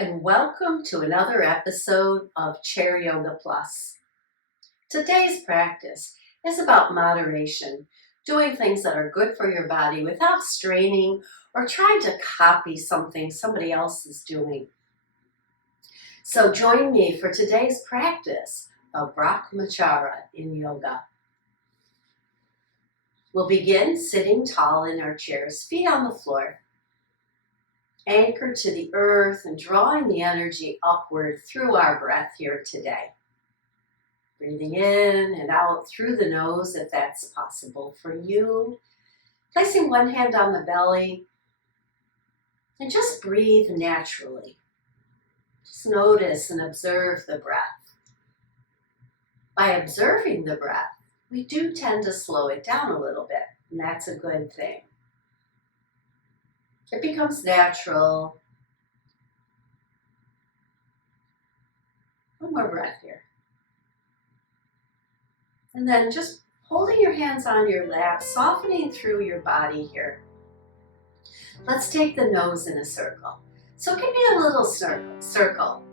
and welcome to another episode of Chair Yoga Plus. Today's practice is about moderation, doing things that are good for your body without straining or trying to copy something somebody else is doing. So join me for today's practice of Brachmacharya in yoga. We'll begin sitting tall in our chairs, feet on the floor. Anchored to the earth and drawing the energy upward through our breath here today. Breathing in and out through the nose if that's possible for you. Placing one hand on the belly and just breathe naturally. Just notice and observe the breath. By observing the breath, we do tend to slow it down a little bit, and that's a good thing. It becomes natural. One more breath here. And then just holding your hands on your lap, softening through your body here. Let's take the nose in a circle. So it can be a little circle.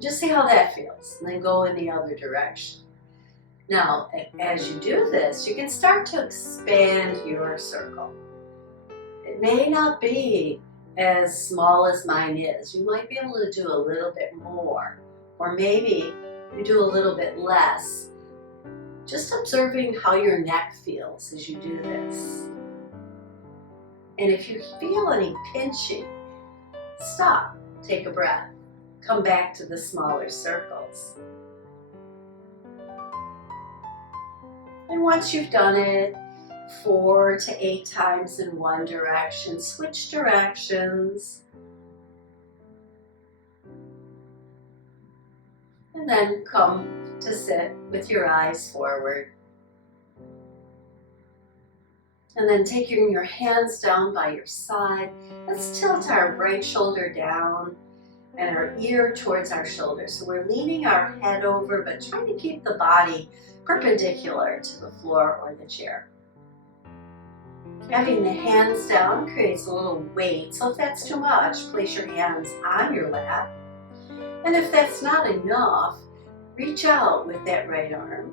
Just see how that feels, and then go in the other direction. Now, as you do this, you can start to expand your circle. It may not be as small as mine is. You might be able to do a little bit more, or maybe you do a little bit less. Just observing how your neck feels as you do this. And if you feel any pinching, stop, take a breath, come back to the smaller circles. And once you've done it 4 to 8 times in one direction, switch directions. And then come to sit with your eyes forward. And then taking your hands down by your side, let's tilt our right shoulder down and our ear towards our shoulder. So we're leaning our head over, but trying to keep the body perpendicular to the floor or the chair. Having the hands down creates a little weight, so if that's too much, place your hands on your lap. And if that's not enough, reach out with that right arm.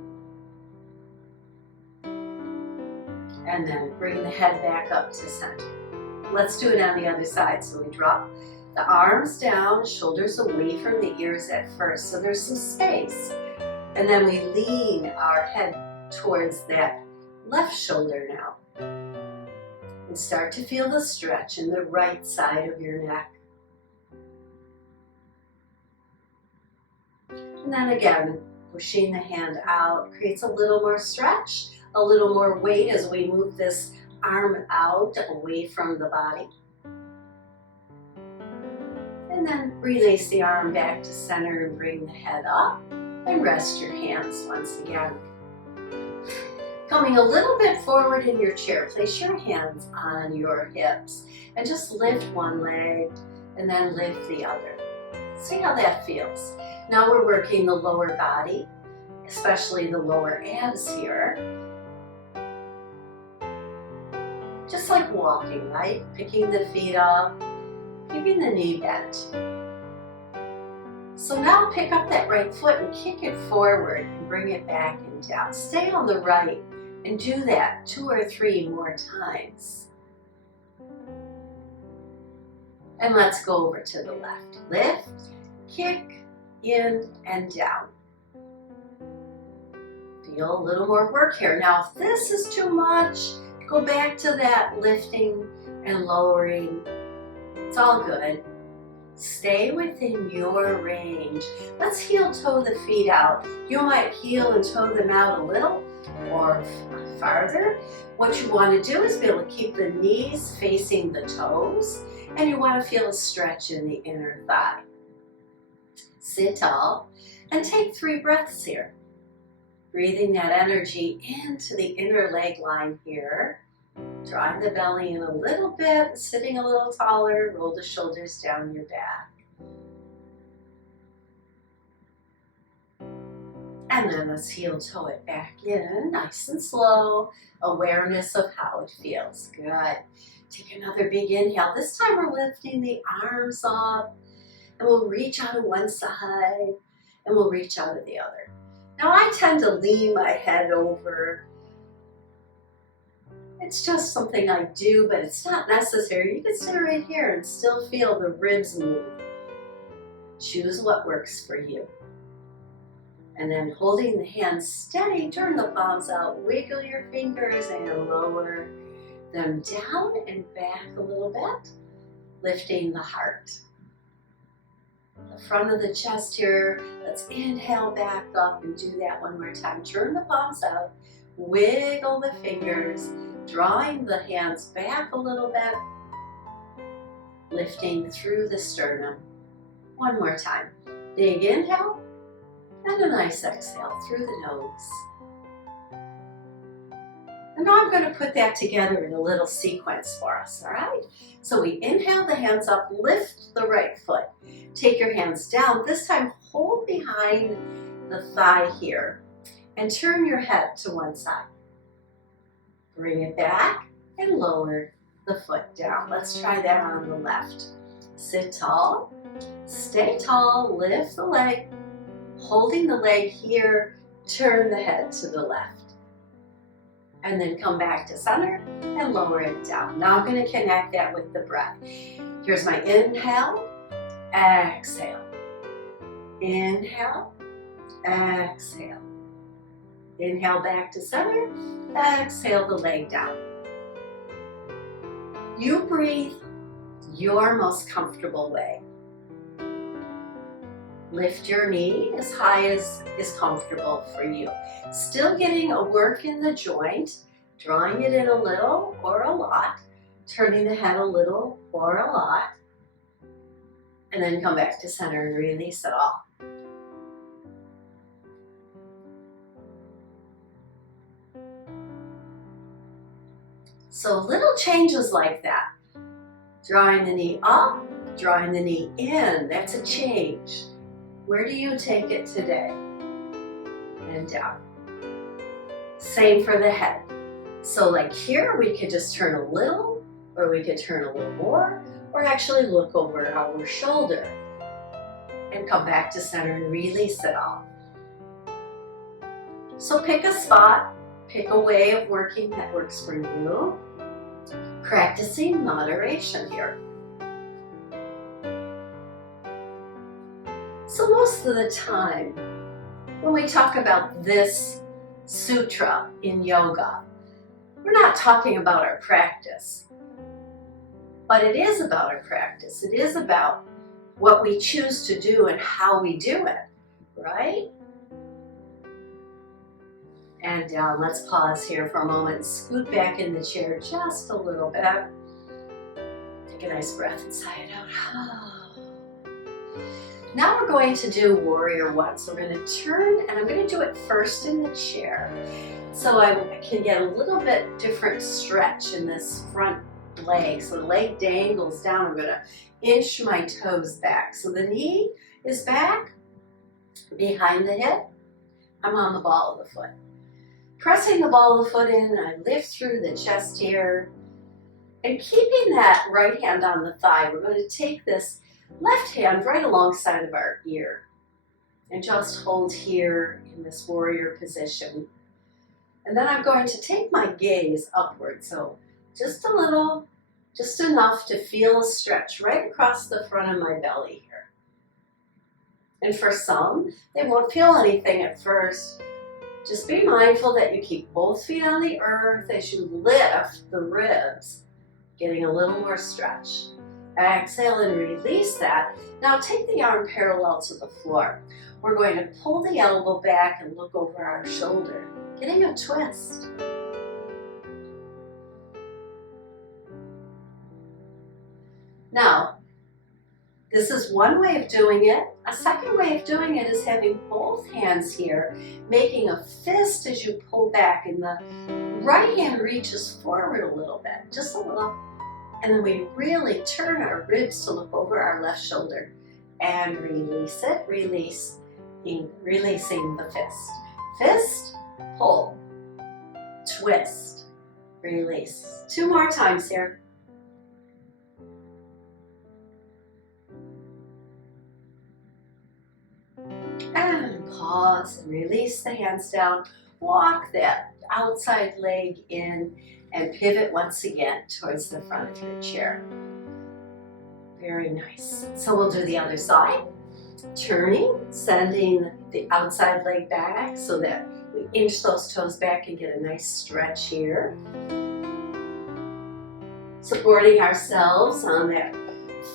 And then bring the head back up to center. Let's do it on the other side. So we drop the arms down, shoulders away from the ears at first, so there's some space. And then we lean our head towards that left shoulder now. And start to feel the stretch in the right side of your neck. And then again, pushing the hand out creates a little more stretch, a little more weight as we move this arm out away from the body. And then release the arm back to center and bring the head up. And rest your hands once again. Coming a little bit forward in your chair, place your hands on your hips and just lift one leg and then lift the other. See how that feels. Now we're working the lower body, especially the lower abs here. Just like walking, right? Picking the feet up, keeping the knee bent. So now pick up that right foot and kick it forward and bring it back and down. Stay on the right and do that 2 or 3 more times. And let's go over to the left. Lift, kick, in and down. Feel a little more work here. Now if this is too much, go back to that lifting and lowering. It's all good. Stay within your range. Let's heel toe the feet out. You might heel and toe them out a little or farther. What you want to do is be able to keep the knees facing the toes, and you want to feel a stretch in the inner thigh. Sit tall and take 3 breaths here. Breathing that energy into the inner leg line here. Drawing the belly in a little bit, sitting a little taller, roll the shoulders down your back. And then let's heel toe it back in, nice and slow. Awareness of how it feels. Good. Take another big inhale. This time we're lifting the arms up, and we'll reach out to one side, and we'll reach out to the other. Now I tend to lean my head over. It's just something I do, but it's not necessary. You can sit right here and still feel the ribs move. Choose what works for you. And then holding the hands steady, turn the palms out, wiggle your fingers and lower them down and back a little bit, lifting the heart. The front of the chest here, let's inhale back up and do that one more time. Turn the palms out, wiggle the fingers, drawing the hands back a little bit, lifting through the sternum. One more time. Big inhale and a nice exhale through the nose. And now I'm going to put that together in a little sequence for us, all right? So we inhale the hands up, lift the right foot. Take your hands down. This time hold behind the thigh here and turn your head to one side. Bring it back and lower the foot down. Let's try that on the left. Sit tall, stay tall, lift the leg, holding the leg here, turn the head to the left. And then come back to center and lower it down. Now I'm going to connect that with the breath. Here's my inhale, exhale. Inhale, exhale. Inhale back to center, exhale the leg down. You breathe your most comfortable way. Lift your knee as high as is comfortable for you. Still getting a work in the joint, drawing it in a little or a lot, turning the head a little or a lot, and then come back to center and release it all. So little changes like that. Drawing the knee up, drawing the knee in, that's a change. Where do you take it today? And down. Same for the head. So like here, we could just turn a little, or we could turn a little more, or actually look over our shoulder and come back to center and release it all. So pick a spot, pick a way of working that works for you. Practicing moderation here. So most of the time, when we talk about this sutra in yoga, we're not talking about our practice, but it is about our practice. It is about what we choose to do and how we do it, right? And down. Let's pause here for a moment. Scoot back in the chair just a little bit. Take a nice breath and sigh it out. Now we're going to do warrior one. So we're going to turn, and I'm going to do it first in the chair. So I can get a little bit different stretch in this front leg. So the leg dangles down. I'm going to inch my toes back. So the knee is back behind the hip. I'm on the ball of the foot. Pressing the ball of the foot in, I lift through the chest here. And keeping that right hand on the thigh, we're going to take this left hand right alongside of our ear. And just hold here in this warrior position. And then I'm going to take my gaze upward. So just a little, just enough to feel a stretch right across the front of my belly here. And for some, they won't feel anything at first. Just be mindful that you keep both feet on the earth as you lift the ribs, getting a little more stretch. Exhale and release that. Now take the arm parallel to the floor. We're going to pull the elbow back and look over our shoulder, getting a twist. Now, this is one way of doing it. A second way of doing it is having both hands here, making a fist as you pull back, and the right hand reaches forward a little bit, just a little. And then we really turn our ribs to look over our left shoulder and release it, releasing the fist. Fist, pull, twist, release. 2 more times here. And pause and release the hands down. Walk that outside leg in and pivot once again towards the front of your chair. Very nice. So we'll do the other side. Turning, sending the outside leg back so that we inch those toes back and get a nice stretch here. Supporting ourselves on that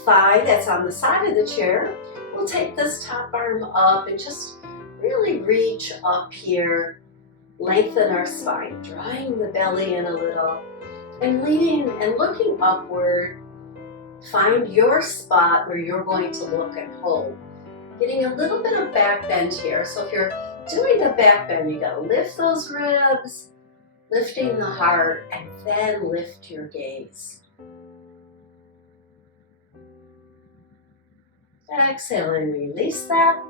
thigh that's on the side of the chair. We'll take this top arm up and just really reach up here. Lengthen our spine, drawing the belly in a little and leaning and looking upward. Find your spot where you're going to look and hold. Getting a little bit of back bend here. So if you're doing the back bend, you gotta lift those ribs, lifting the heart, and then lift your gaze. Exhale and release that.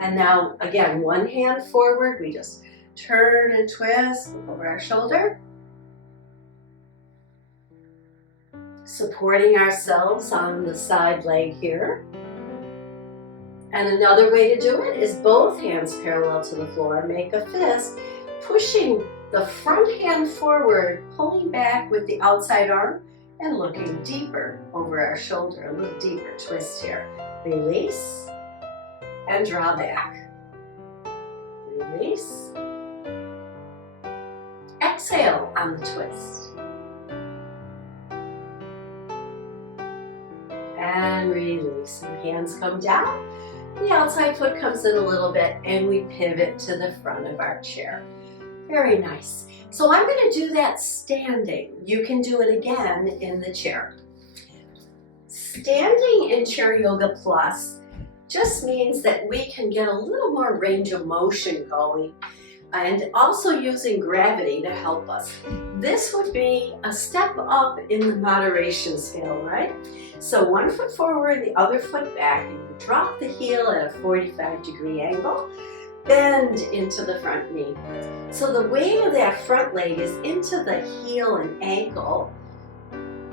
And now, again, one hand forward. We just turn and twist, look over our shoulder. Supporting ourselves on the side leg here. And another way to do it is both hands parallel to the floor. Make a fist, pushing the front hand forward, pulling back with the outside arm, and looking deeper over our shoulder. A little deeper twist here. Release, and draw back. Release. Exhale on the twist. And release. And hands come down. The outside foot comes in a little bit and we pivot to the front of our chair. Very nice. So I'm going to do that standing. You can do it again in the chair. Standing in Chair Yoga Plus just means that we can get a little more range of motion going and also using gravity to help us. This would be a step up in the moderation scale, right? So one foot forward, the other foot back, and you drop the heel at a 45-degree angle, bend into the front knee. So the weight of that front leg is into the heel and ankle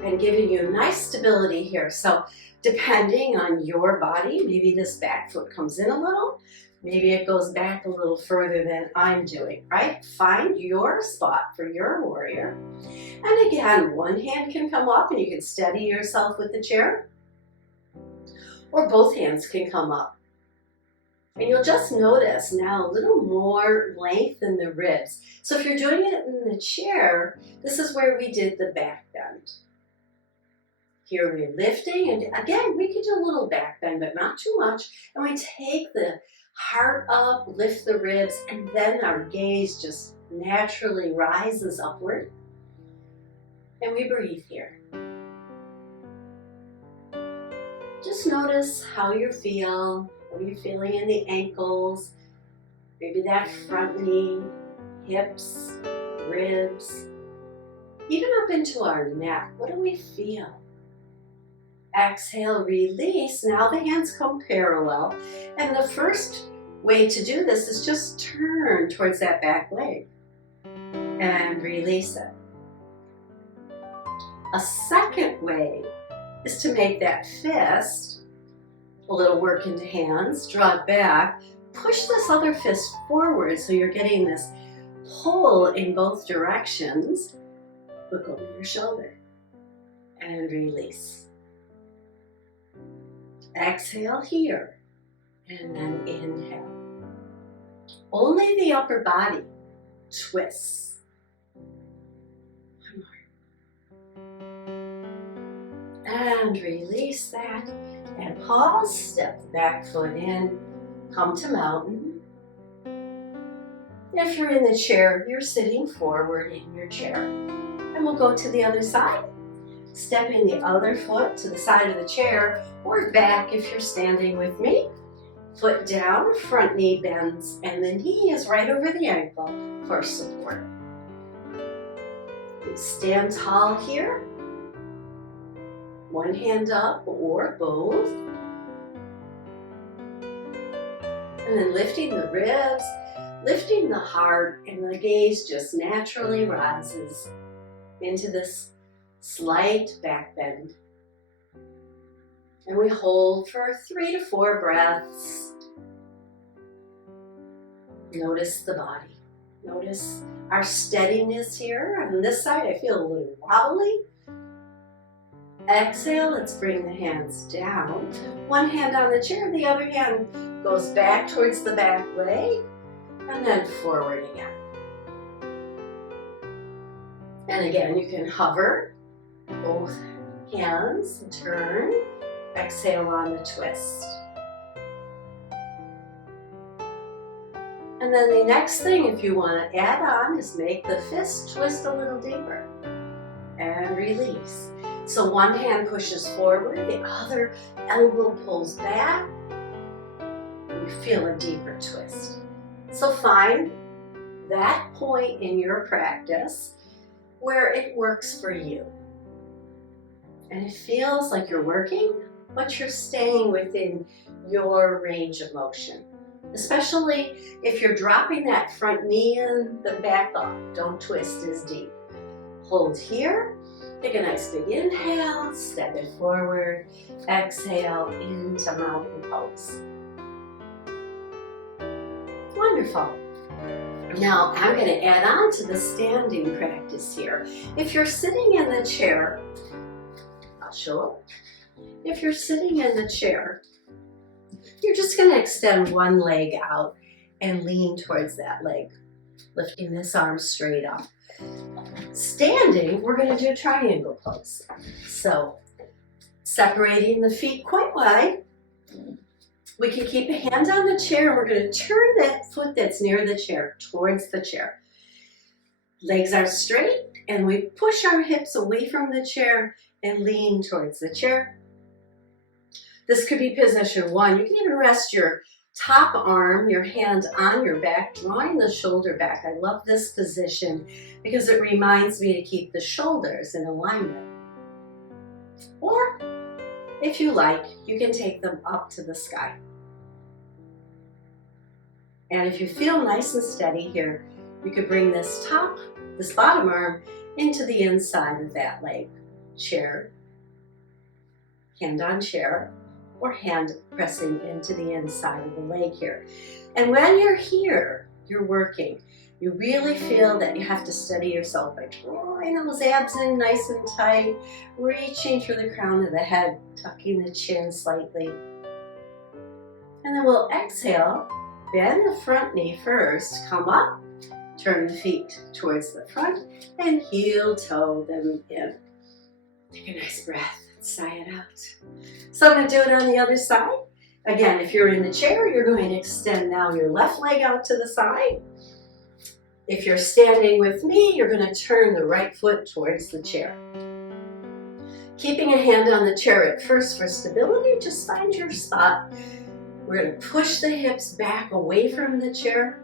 and giving you nice stability here. So depending on your body, maybe this back foot comes in a little, maybe it goes back a little further than I'm doing, right? Find your spot for your warrior. And again, one hand can come up and you can steady yourself with the chair, or both hands can come up. And you'll just notice now a little more length in the ribs. So if you're doing it in the chair, this is where we did the back bend. Here we're lifting, and again, we could do a little back bend, but not too much. And we take the heart up, lift the ribs, and then our gaze just naturally rises upward. And we breathe here. Just notice how you feel. What are you feeling in the ankles? Maybe that front knee, hips, ribs, even up into our neck. What do we feel? Exhale, release. Now the hands come parallel. And the first way to do this is just turn towards that back leg and release it. A second way is to make that fist, a little work in the hands, draw it back, push this other fist forward so you're getting this pull in both directions. Look over your shoulder and release. Exhale here and then inhale. Only the upper body twists. One more. And release that. And pause, step the back foot in, come to mountain. If you're in the chair, you're sitting forward in your chair. And we'll go to the other side. Stepping the other foot to the side of the chair or back if you're standing with me. Foot down, front knee bends, and the knee is right over the ankle for support. Stand tall here. One hand up or both. And then lifting the ribs, lifting the heart, and the gaze just naturally rises into this slight back bend. And we hold for 3 to 4 breaths. Notice the body. Notice our steadiness here. On this side, I feel a little wobbly. Exhale, let's bring the hands down. One hand on the chair, the other hand goes back towards the back leg, and then forward again. And again, you can hover both hands and turn. Exhale on the twist. And then the next thing, if you want to add on, is make the fist twist a little deeper. And release. So one hand pushes forward, the other elbow pulls back. You feel a deeper twist. So find that point in your practice where it works for you. And it feels like you're working, but you're staying within your range of motion. Especially if you're dropping that front knee in, then back up. Don't twist as deep. Hold here. Take a nice big inhale, step it forward, exhale into mountain pose. Wonderful. Now I'm going to add on to the standing practice here. If you're sitting in the chair, I'll show up. If you're sitting in the chair, you're just going to extend one leg out and lean towards that leg, lifting this arm straight up. Standing, we're going to do triangle pose. So, separating the feet quite wide. We can keep a hand on the chair. We're going to turn that foot that's near the chair towards the chair. Legs are straight, and we push our hips away from the chair and lean towards the chair. This could be position 1. You can even rest your top arm, your hand on your back, drawing the shoulder back. I love this position because it reminds me to keep the shoulders in alignment. Or, if you like, you can take them up to the sky. And if you feel nice and steady here, you could bring this bottom arm into the inside of that leg. Chair, hand on chair, or hand pressing into the inside of the leg here. And when you're here, you're working. You really feel that you have to steady yourself by drawing those abs in nice and tight, reaching through the crown of the head, tucking the chin slightly. And then we'll exhale, bend the front knee first, come up, turn the feet towards the front, and heel toe them in. Take a nice breath. Sigh it out. So I'm going to do it on the other side. Again, if you're in the chair, you're going to extend now your left leg out to the side. If you're standing with me, you're going to turn the right foot towards the chair. Keeping a hand on the chair at first for stability, just find your spot. We're going to push the hips back away from the chair.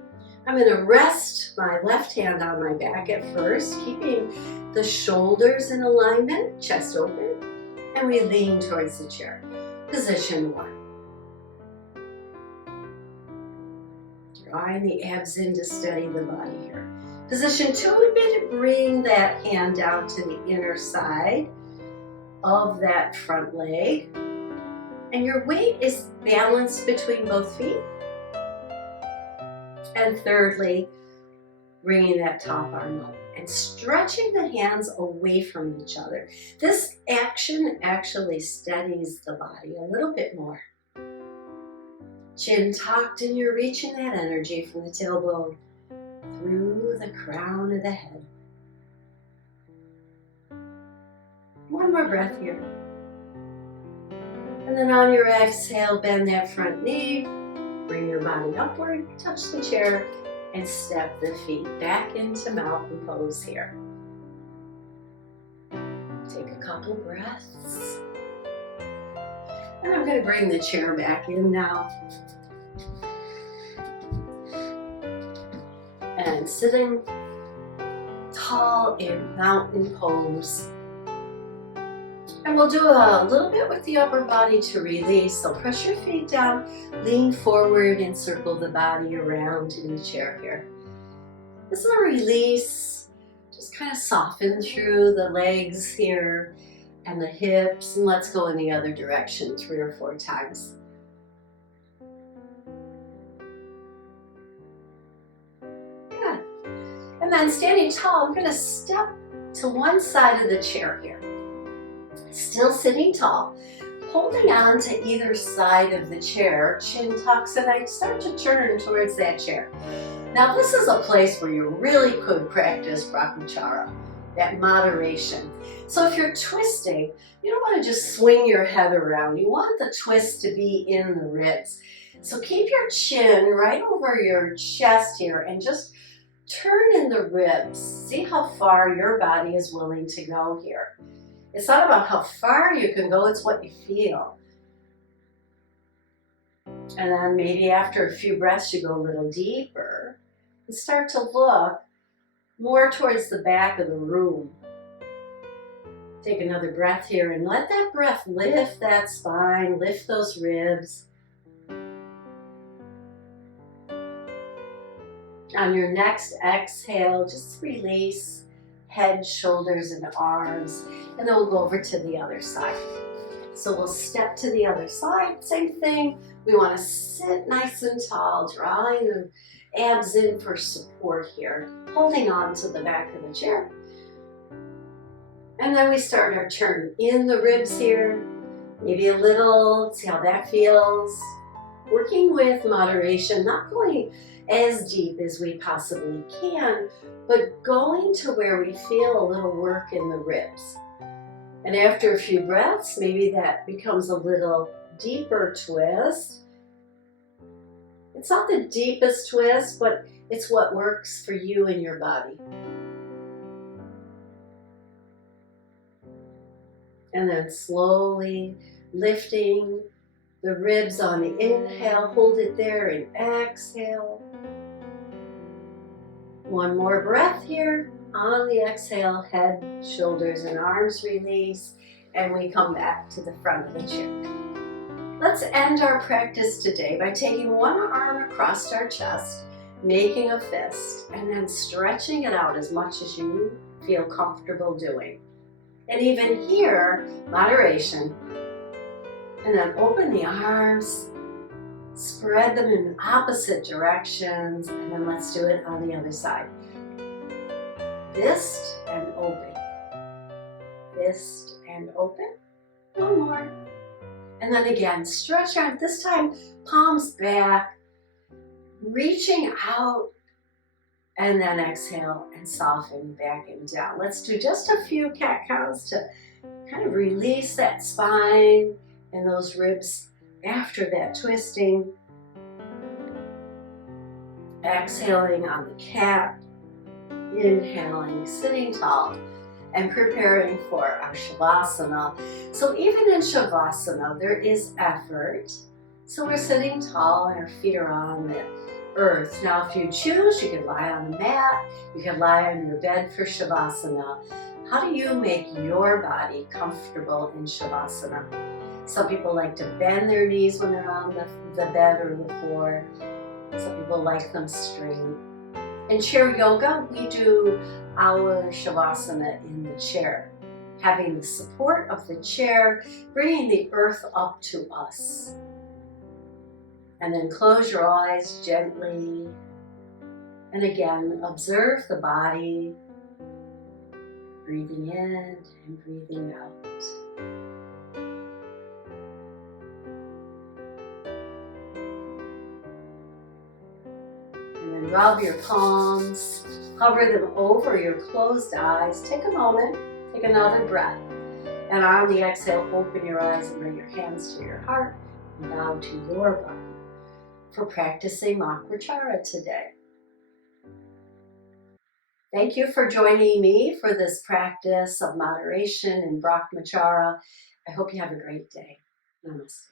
I'm going to rest my left hand on my back at first, keeping the shoulders in alignment, chest open. And we lean towards the chair. Position 1. Drawing the abs in to steady the body here. Position 2 would be to bring that hand down to the inner side of that front leg. And your weight is balanced between both feet. And thirdly, bringing that top arm up and stretching the hands away from each other. This action actually steadies the body a little bit more. Chin tucked, and you're reaching that energy from the tailbone through the crown of the head. One more breath here. And then on your exhale, bend that front knee, bring your body upward, touch the chair, and step the feet back into mountain pose here. Take a couple breaths. And I'm going to bring the chair back in now. And sitting tall in mountain pose. And we'll do a little bit with the upper body to release. So press your feet down, lean forward and circle the body around in the chair here. This is a release. Just kind of soften through the legs here and the hips. And let's go in the other direction 3 or 4 times. Good. And then standing tall, I'm going to step to one side of the chair here. Still sitting tall, holding on to either side of the chair, chin tucks, and I start to turn towards that chair. Now this is a place where you really could practice Brachmacharya, that moderation. So if you're twisting, you don't want to just swing your head around. You want the twist to be in the ribs. So keep your chin right over your chest here and just turn in the ribs. See how far your body is willing to go here. It's not about how far you can go, it's what you feel. And then maybe after a few breaths, you go a little deeper and start to look more towards the back of the room. Take another breath here and let that breath lift that spine, lift those ribs. On your next exhale, just release head, shoulders, and arms, and then we'll go over to the other side. So we'll step to the other side, same thing. We want to sit nice and tall, drawing the abs in for support here, holding on to the back of the chair. And then we start our turn in the ribs here, maybe a little, see how that feels. Working with moderation, not going as deep as we possibly can, but going to where we feel a little work in the ribs. And after a few breaths, maybe that becomes a little deeper twist. It's not the deepest twist, but it's what works for you and your body. And then slowly lifting the ribs on the inhale, hold it there, and exhale. One more breath here. On the exhale, head, shoulders, and arms release, and we come back to the front of the chair. Let's end our practice today by taking one arm across our chest, making a fist, and then stretching it out as much as you feel comfortable doing. And even here, moderation. And then open the arms, spread them in opposite directions, and then let's do it on the other side. Fist and open. Fist and open. One more. And then again, stretch out. This time, palms back, reaching out, and then exhale and soften back and down. Let's do just a few cat cows to kind of release that spine and those ribs after that twisting. Exhaling on the cat, inhaling, sitting tall, and preparing for our Shavasana. So even in Shavasana, there is effort. So we're sitting tall and our feet are on the earth. Now if you choose, you can lie on the mat, you can lie on your bed for Shavasana. How do you make your body comfortable in Shavasana? Some people like to bend their knees when they're on the bed or the floor. Some people like them straight. In chair yoga, we do our Shavasana in the chair, having the support of the chair, bringing the earth up to us. And then close your eyes gently. And again, observe the body, breathing in and breathing out. And then rub your palms, hover them over your closed eyes. Take a moment, take another breath. And on the exhale, open your eyes and bring your hands to your heart and bow to your body for practicing Brachmacharya today. Thank you for joining me for this practice of moderation and Brachmacharya. I hope you have a great day. Namaste.